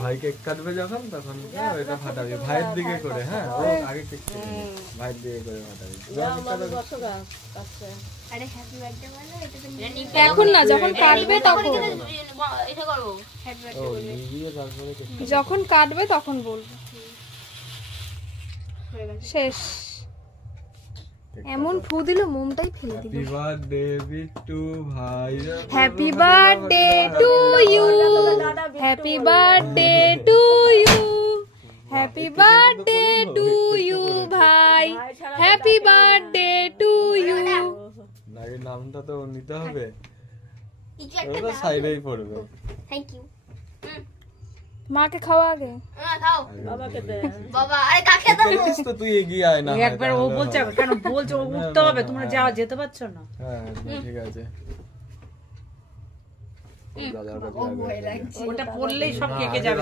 ভাই কেক কাটবে যখন তখন ওইটা ফাটাবি ভাইয়ের দিকে করে। হ্যাঁ ও আগে কেক কেটে ভাইয়ের দিকে করে ফাটাবি। এখন না, যখন কাটবে তখন, যখন কাটবে তখন বলবো। শেষ। এমন ফু দিল মোমটাই ফেলে দিল। হ্যাপি বার্থডে বিট্টু ভাই, happy birthday to you, happy birthday to you, happy birthday to you ভাই, হ্যাপি বার্থডে টু ইউ। নাকি নামটা তো নিতে হবে, ওটা সাইডেই পড়বে। Thank you. মাকে খাওয়া আগে। খাও বাবাকে দে। বাবা আরে কাকে দাও? তো তুই এগিয়ে আয় না। একবার ও বলছে, কেন বলছো? ও উঠতে হবে, তোমরা যাও, যেতে পারছো না। হ্যাঁ ঠিক আছে। ওটা পড়লেই সব কেকে যাবে।